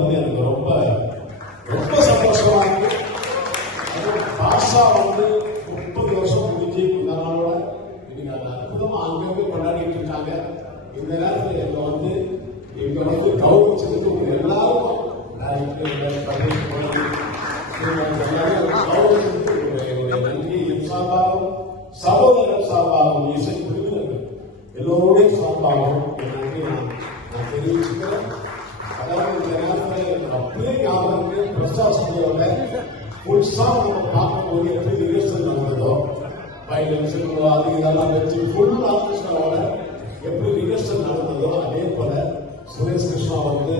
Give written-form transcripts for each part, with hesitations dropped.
வந்து எனக்கு ரொம்ப ரொம்ப சந்தோஷமா இருக்கு. பாஷா வந்து 30 வருஷம் விஜய் குந்தானோட இன்னைக்கு அதை அற்புதமா அங்கங்கே கொண்டாடிட்டு இருக்காங்க. இந்த நேரத்தில் இங்க வந்து கௌரவிச்சதுக்கு உங்க எல்லாரும் நன்றி. என் சார்பாகவும் சகோதரர் சார்பாகவும் இசை குழுவினர்கள் எல்லோருடைய சார்பாகவும் நன்றி நான் தெரிவிச்சுக்கிறேன். அதாவது இந்த நேரத்தில் அப்படியே ஞாபகம் பிரசாஸ்தியோட புதுசா நம்ம பார்க்கும்போது எப்படி ரிஹர்சல் நடந்ததோ வைலன்ஸ் அது இதெல்லாம் வச்சு ஃபுல் ஆர்கெஸ்ட்ராவோட எப்படி ரிஹர்சல் நடந்ததோ அதே போல சுரேஷ் கிருஷ்ணா வந்து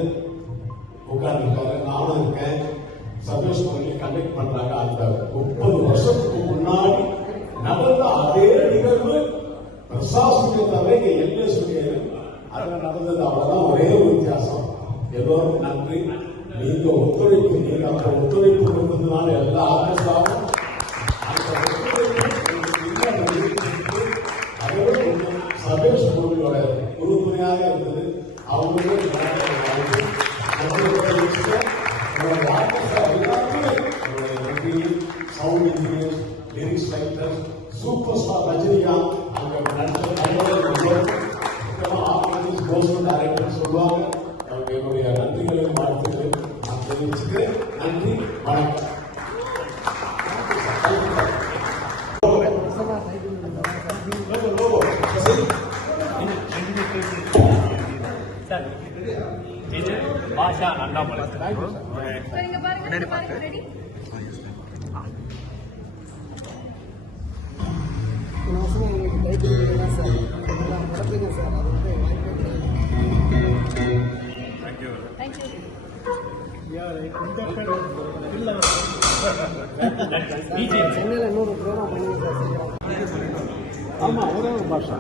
உட்கார்ந்துருக்காரு, நானும் இருக்கேன், சந்தோஷ் பண்ணி கண்டக்ட் பண்றாங்க. அந்த 30 வருஷத்துக்கு முன்னாடி நடந்த அதே நிகழ்வு பிரசாசுடைய தவிர என்ன சொல்லியது அங்க நடந்தது. அவ்வளவுதான், ஒரே ஒரு வித்தியாசம். எல்லோரும் நன்றி. நீங்க ஒத்துழைப்பு, நீங்க அந்த ஒத்துழைப்பு கொடுத்ததுனால எல்லா ஆர்கெஸ்ட்ராவும் அந்த ஒத்துழைப்பு அதோட சபேஷ் மோடியோட உறுதுணையாக இருந்தது. அவங்களும் sound engineers, lyrics writers, super star Rajinikanth அங்க டைரக்டர் சொல்லுவாங்க. அவங்க என்னுடைய நன்றிகளை வாழ்த்துக்களை நான் தெரிவிச்சுக்கிறேன். நன்றி, வணக்கம். பாஷா அண்ணாமலை சென்னையில் இன்னொரு ப்ரோக்ராம் பண்ணி ஆமா ஒரே ஒரு பாஷா